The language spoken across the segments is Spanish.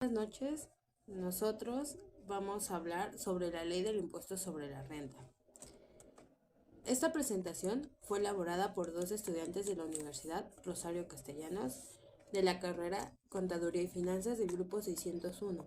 Buenas noches, nosotros vamos a hablar sobre la ley del impuesto sobre la renta. Esta presentación fue elaborada por dos estudiantes de la Universidad Rosario Castellanos de la carrera Contaduría y Finanzas del grupo 601.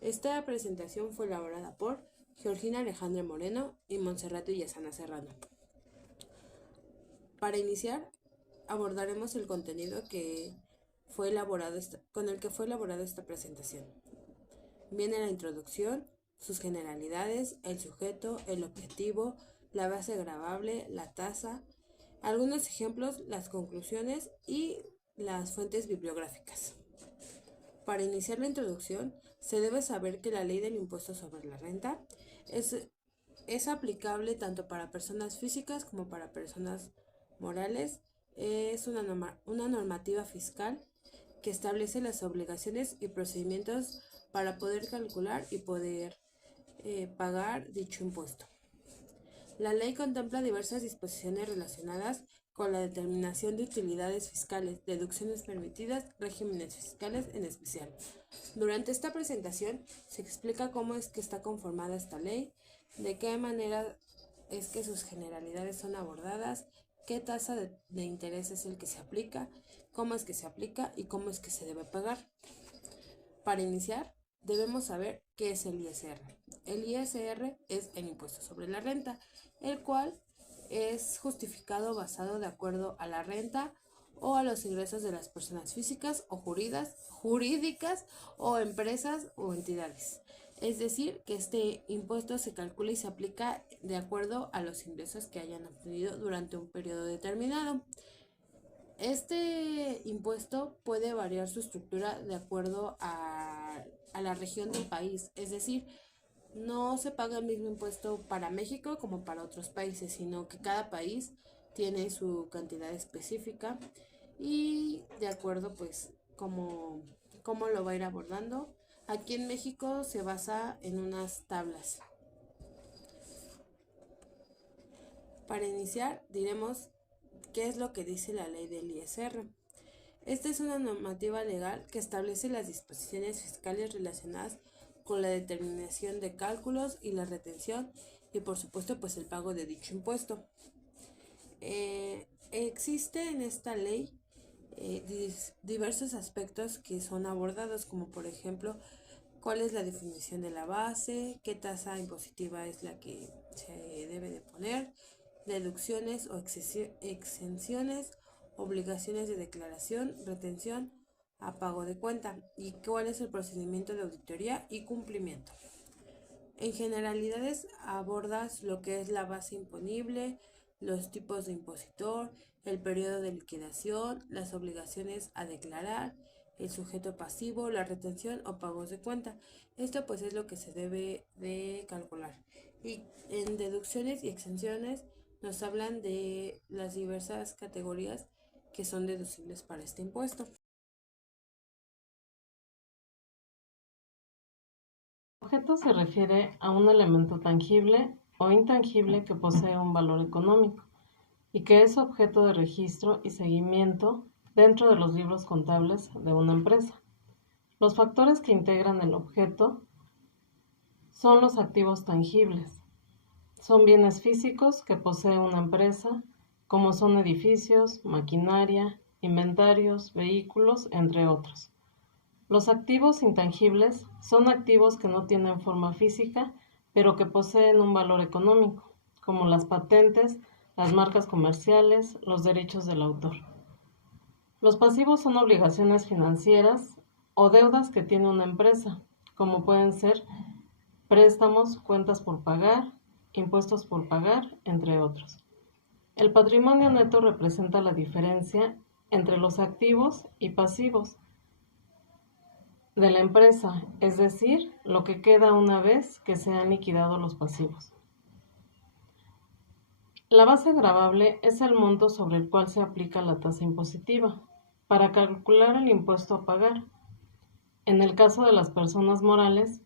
Esta presentación fue elaborada por Georgina Alejandra Moreno y Montserrat Villasana Serrano. Para iniciar, abordaremos el contenido con el que fue elaborada esta presentación. Viene la introducción, sus generalidades, el sujeto, el objetivo, la base gravable, la tasa, algunos ejemplos, las conclusiones y las fuentes bibliográficas. Para iniciar la introducción, se debe saber que la ley del impuesto sobre la renta es aplicable tanto para personas físicas como para personas morales. Es una normativa fiscal que establece las obligaciones y procedimientos para poder calcular y poder pagar dicho impuesto. La ley contempla diversas disposiciones relacionadas con la determinación de utilidades fiscales, deducciones permitidas, regímenes fiscales en especial. Durante esta presentación se explica cómo es que está conformada esta ley, de qué manera es que sus generalidades son abordadas, qué tasa de interés es el que se aplica, cómo es que se aplica y cómo es que se debe pagar. Para iniciar, debemos saber qué es el ISR. El ISR es el impuesto sobre la renta, el cual es justificado basado de acuerdo a la renta o a los ingresos de las personas físicas o jurídicas o empresas o entidades. Es decir, que este impuesto se calcula y se aplica de acuerdo a los ingresos que hayan obtenido durante un periodo determinado. Este impuesto puede variar su estructura de acuerdo a la región del país, es decir, no se paga el mismo impuesto para México como para otros países, sino que cada país tiene su cantidad específica y de acuerdo pues cómo lo va a ir abordando. Aquí en México se basa en unas tablas. Para iniciar diremos qué es lo que dice la ley del ISR. Esta es una normativa legal que establece las disposiciones fiscales relacionadas con la determinación de cálculos y la retención y por supuesto pues el pago de dicho impuesto. Existe en esta ley diversos aspectos que son abordados, como por ejemplo cuál es la definición de la base, qué tasa impositiva es la que se debe de poner, deducciones o exenciones, obligaciones de declaración, retención a pago de cuenta y cuál es el procedimiento de auditoría y cumplimiento. En generalidades abordas lo que es la base imponible, los tipos de impositor, el periodo de liquidación, las obligaciones a declarar, el sujeto pasivo, la retención o pagos de cuenta. Esto pues es lo que se debe de calcular. Y en deducciones y exenciones nos hablan de las diversas categorías que son deducibles para este impuesto. Objeto se refiere a un elemento tangible o intangible que posee un valor económico y que es objeto de registro y seguimiento dentro de los libros contables de una empresa. Los factores que integran el objeto son los activos tangibles. Son bienes físicos que posee una empresa, como son edificios, maquinaria, inventarios, vehículos, entre otros. Los activos intangibles son activos que no tienen forma física, pero que poseen un valor económico, como las patentes, las marcas comerciales, los derechos del autor. Los pasivos son obligaciones financieras o deudas que tiene una empresa, como pueden ser préstamos, cuentas por pagar, impuestos por pagar, entre otros. El patrimonio neto representa la diferencia entre los activos y pasivos de la empresa, es decir, lo que queda una vez que se han liquidado los pasivos. La base gravable es el monto sobre el cual se aplica la tasa impositiva para calcular el impuesto a pagar. En el caso de las personas morales,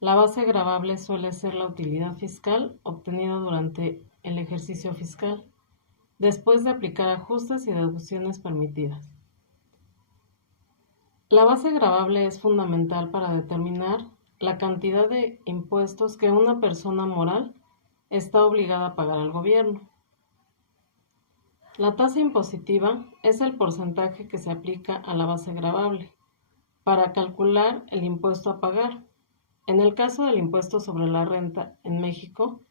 la base gravable suele ser la utilidad fiscal obtenida durante el ejercicio fiscal, después de aplicar ajustes y deducciones permitidas. La base gravable es fundamental para determinar la cantidad de impuestos que una persona moral está obligada a pagar al gobierno. La tasa impositiva es el porcentaje que se aplica a la base gravable para calcular el impuesto a pagar. En el caso del impuesto sobre la renta en México,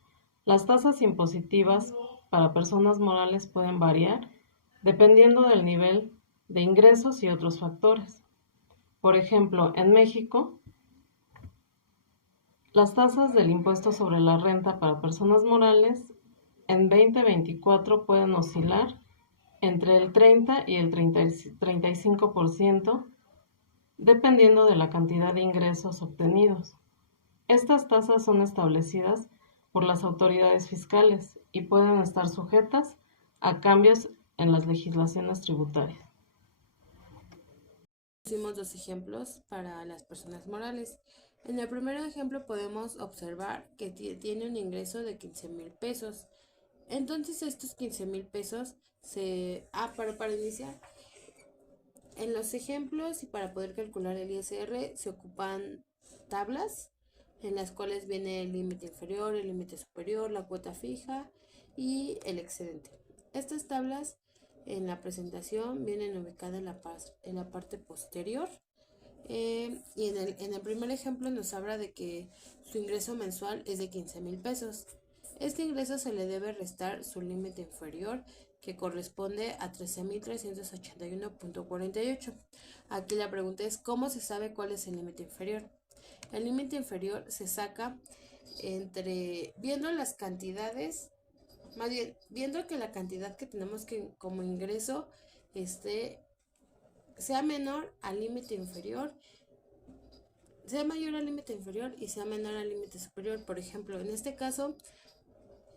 las tasas impositivas para personas morales pueden variar dependiendo del nivel de ingresos y otros factores. Por ejemplo, en México, las tasas del impuesto sobre la renta para personas morales en 2024 pueden oscilar entre el 30 y el 35%, dependiendo de la cantidad de ingresos obtenidos. Estas tasas son establecidas por las autoridades fiscales y pueden estar sujetas a cambios en las legislaciones tributarias. Pusimos dos ejemplos para las personas morales. En el primer ejemplo podemos observar que tiene un ingreso de 15,000 pesos. Entonces estos 15,000 pesos para iniciar, en los ejemplos y para poder calcular el ISR se ocupan tablas en las cuales viene el límite inferior, el límite superior, la cuota fija y el excedente. Estas tablas en la presentación vienen ubicadas en la parte posterior. Y en el primer ejemplo nos habla de que su ingreso mensual es de 15,000 pesos. Este ingreso se le debe restar su límite inferior, que corresponde a 13,381.48. Aquí la pregunta es, ¿cómo se sabe cuál es el límite inferior? El límite inferior se saca viendo las cantidades, más bien, viendo que la cantidad que tenemos como ingreso sea menor al límite inferior, sea mayor al límite inferior y sea menor al límite superior. Por ejemplo, en este caso,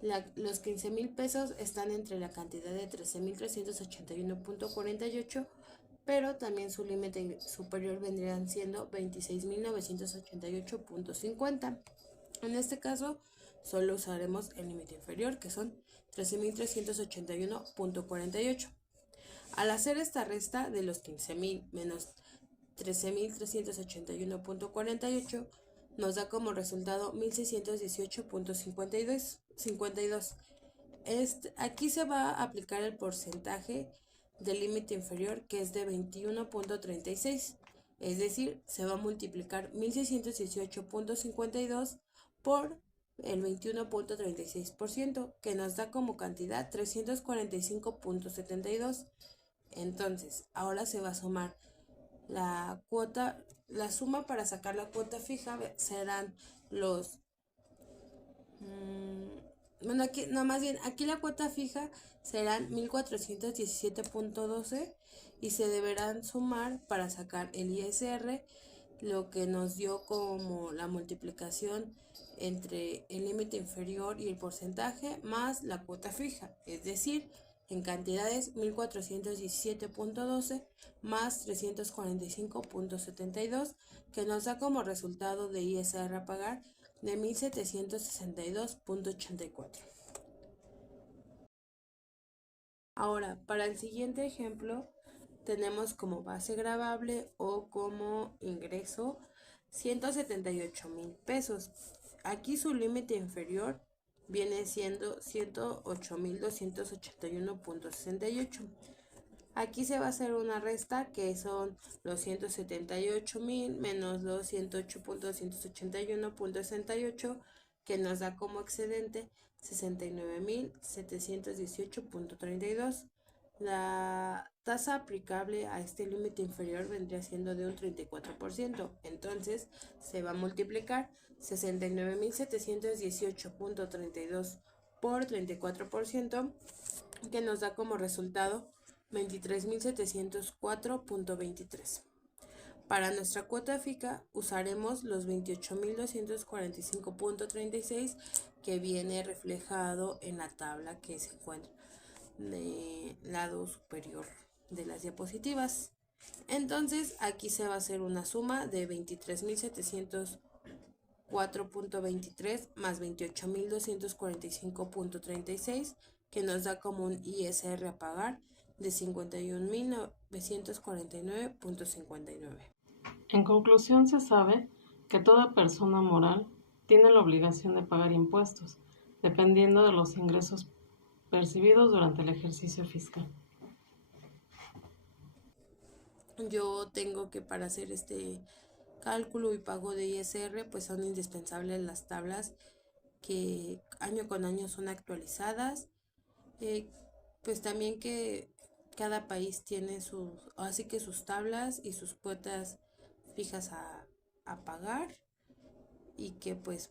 los 15,000 pesos están entre la cantidad de 13,381.48, pero también su límite superior vendrían siendo 26,988.50. En este caso, solo usaremos el límite inferior, que son 13,381.48. Al hacer esta resta de los 15,000 menos 13,381.48, nos da como resultado 1,618.52. Aquí se va a aplicar el porcentaje del límite inferior, que es de 21.36. Es decir, se va a multiplicar 1,618.52 por el 21.36%, que nos da como cantidad 345.72. Entonces, ahora se va a sumar la suma para sacar la cuota fija serán aquí la cuota fija serán 1,417.12 y se deberán sumar para sacar el ISR, lo que nos dio como la multiplicación entre el límite inferior y el porcentaje más la cuota fija, es decir, en cantidades 1,417.12 más 345.72, que nos da como resultado de ISR a pagar de 1,762.84. Ahora, para el siguiente ejemplo, tenemos como base gravable o como ingreso 178,000 pesos. Aquí su límite inferior viene siendo 108,281.68. Aquí se va a hacer una resta, que son los 178,000 menos los 108,281.68, que nos da como excedente 69,718.32. La tasa aplicable a este límite inferior vendría siendo de un 34%. Entonces se va a multiplicar 69,718.32 por 34%, que nos da como resultado 23,704.23. Para nuestra cuota fija usaremos los 28,245.36, que viene reflejado en la tabla que se encuentra del lado superior de las diapositivas. Entonces aquí se va a hacer una suma de 23,704.23 más 28,245.36, que nos da como un ISR a pagar de 51,949.59. En conclusión, se sabe que toda persona moral tiene la obligación de pagar impuestos, dependiendo de los ingresos percibidos durante el ejercicio fiscal. Yo tengo que para hacer este cálculo y pago de ISR, pues son indispensables las tablas que año con año son actualizadas. Eh, pues también que cada país tiene así que sus tablas y sus cuotas fijas a pagar, y que pues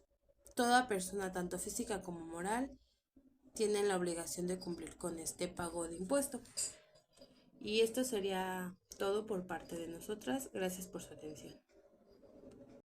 toda persona, tanto física como moral, tiene la obligación de cumplir con este pago de impuesto. Y esto sería todo por parte de nosotras. Gracias por su atención.